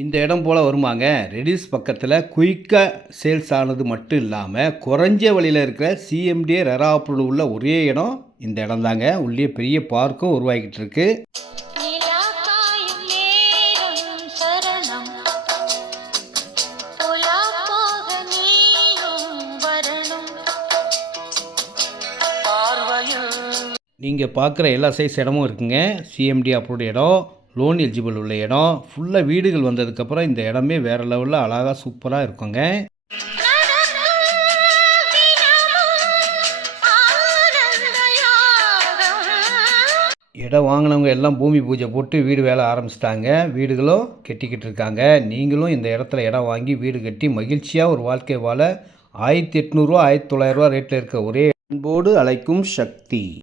இந்த இடம் போல் வருமாங்க. ரெடிஸ் பக்கத்தில் குயிக்காக சேல்ஸ் ஆனது மட்டும் இல்லாமல் குறைஞ்ச வழியில் இருக்கிற சிஎம்டிஏ ரெராப்பூரில் உள்ள ஒரே இடம் இந்த இடம் தாங்க. உள்ளே பெரிய பார்க்கும் உருவாக்கிட்டு இருக்கு. நீங்கள் பார்க்குற எல்லா சைஸ் இடமும் இருக்குங்க. சிஎம்டி அப்ரூவ்டு இடம், லோன் எலிஜிபிள் உள்ள இடம், ஃபுல்லாக வீடுகள் வந்ததுக்கப்புறம் இந்த இடமே வேறு லெவலில் அழகாக சூப்பராக இருக்குங்க. இடம் வாங்கினவங்க எல்லாம் பூமி பூஜை போட்டு வீடு வேலை ஆரம்பிச்சிட்டாங்க. வீடுகளும் கட்டிக்கிட்டு இருக்காங்க. நீங்களும் இந்த இடத்துல இடம் வாங்கி வீடு கட்டி மகிழ்ச்சியாக ஒரு வாழ்க்கை வாழ 1800 ரூபா 1900 ரூபா ரேட்டில் இருக்க ஒரே அன்போடு அழைக்கும் சக்தி.